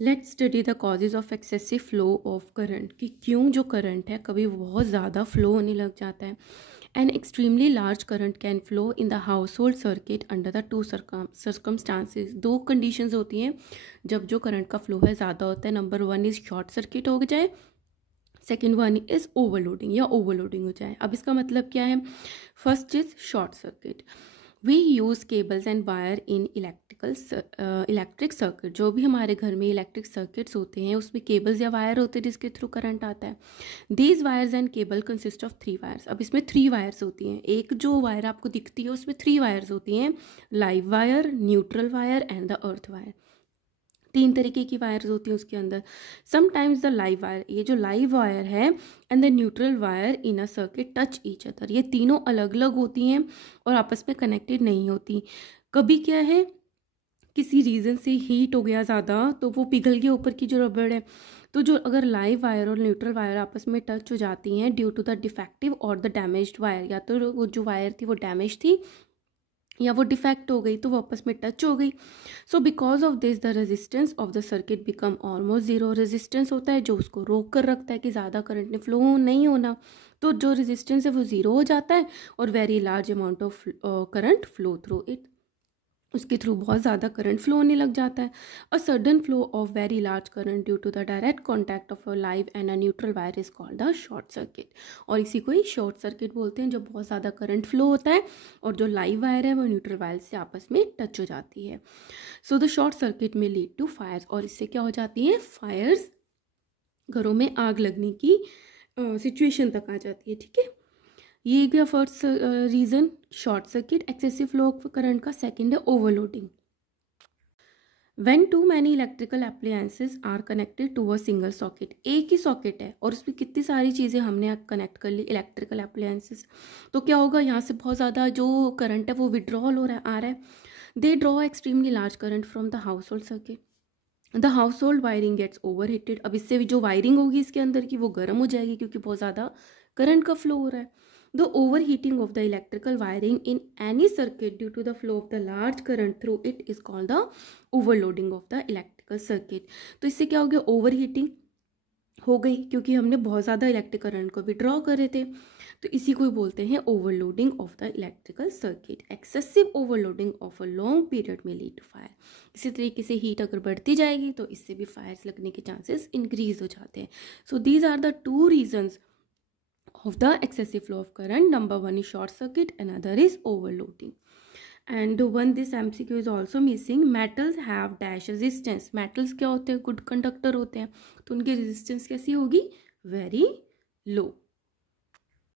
Let's study the causes of excessive flow of current, कि क्यों जो करंट है कभी बहुत ज़्यादा फ्लो होने लग जाता है। An extremely large current can flow in the household circuit under the two circumstances. दो कंडीशंस होती हैं जब जो करंट का फ्लो है ज़्यादा होता है। Number one is short circuit हो जाए, सेकेंड वन इज़ ओवरलोडिंग या ओवरलोडिंग हो जाए। अब इसका मतलब क्या है? First is short circuit. We use cables and wire in electric circuit. जो भी हमारे घर में इलेक्ट्रिक सर्किट्स होते हैं उसमें केबल्स या वायर होते हैं जिसके थ्रू करंट आता है। These wires and cable consist of 3 wires. अब इसमें 3 वायर्स होती हैं। एक जो वायर आपको दिखती है उसमें 3 वायर्स होती हैं, live wire, neutral wire and the earth wire. 3 तरीके की वायर्स होती हैं उसके अंदर। समटाइम्स द लाइव वायर, ये जो लाइव वायर है and the neutral wire in a circuit touch each other, ये तीनों अलग अलग होती हैं और आपस में कनेक्टेड नहीं होती। कभी क्या है, किसी रीज़न से हीट हो गया ज़्यादा तो वो पिघल गया ऊपर की जो रबड़ है, तो जो अगर लाइव वायर और न्यूट्रल वायर आपस में टच हो जाती हैं ड्यू टू द डिफेक्टिव और द डैमेज्ड वायर, या तो वो जो वायर थी वो डैमेज थी या वो डिफेक्ट हो गई तो वो आपस में टच हो गई। So because of this the resistance of the circuit become almost zero. Resistance होता है जो उसको रोक कर रखता है कि ज़्यादा करंट ने फ्लो नहीं होना, तो जो रेजिस्टेंस है वो ज़ीरो हो जाता है और very large amount of current flow through it, उसके थ्रू बहुत ज़्यादा करंट फ्लो होने लग जाता है। A sudden flow of very large current due to the direct contact of a live and a neutral wire is called the short circuit. और इसी को ही शॉर्ट सर्किट बोलते हैं, जब बहुत ज़्यादा करंट फ्लो होता है और जो लाइव वायर है वो न्यूट्रल वायर से आपस में टच हो जाती है। सो द शॉर्ट सर्किट में लीड टू फायर्स, और इससे क्या हो जाती है? फायर्स, घरों में आग लगने की सिचुएशन तक आ जाती है। ठीक है, ये गया first reason short circuit excessive flow of current का। सेकेंड है overloading. When too many electrical appliances are connected to a single socket, एक ही सॉकेट है और उसमें कितनी सारी चीज़ें हमने कनेक्ट कर ली इलेक्ट्रिकल अप्लायंसेस, तो क्या होगा, यहाँ से बहुत ज़्यादा जो करंट है वो विड्रॉल हो रहा है, आ रहा है। They draw extremely large current from the household circuit, the household wiring gets overheated. अब इससे भी जो वायरिंग होगी इसके अंदर की वो गर्म हो जाएगी क्योंकि बहुत ज़्यादा करंट का फ्लो हो रहा है। The overheating of the electrical wiring in any circuit due to the flow of the large current through it is called the overloading of the electrical circuit. तो इससे क्या हो गया? ओवर हीटिंग हो गई क्योंकि हमने बहुत ज़्यादा इलेक्ट्रिक करंट को विड्रॉ करे थे, तो इसी को बोलते हैं overloading of the electrical circuit. Excessive overloading of a long period में लीड टू फायर। इसी तरीके से हीट अगर बढ़ती जाएगी तो इससे भी फायर्स लगने के चांसेस इंक्रीज हो जाते हैं। So these are the 2 reasons of the excessive flow of current. Number one is short circuit, another is overloading. And one this MCQ is also missing. Metals have dash resistance. Metals क्या होते हैं? Good conductor होते हैं, तो उनकी resistance कैसी होगी? Very low.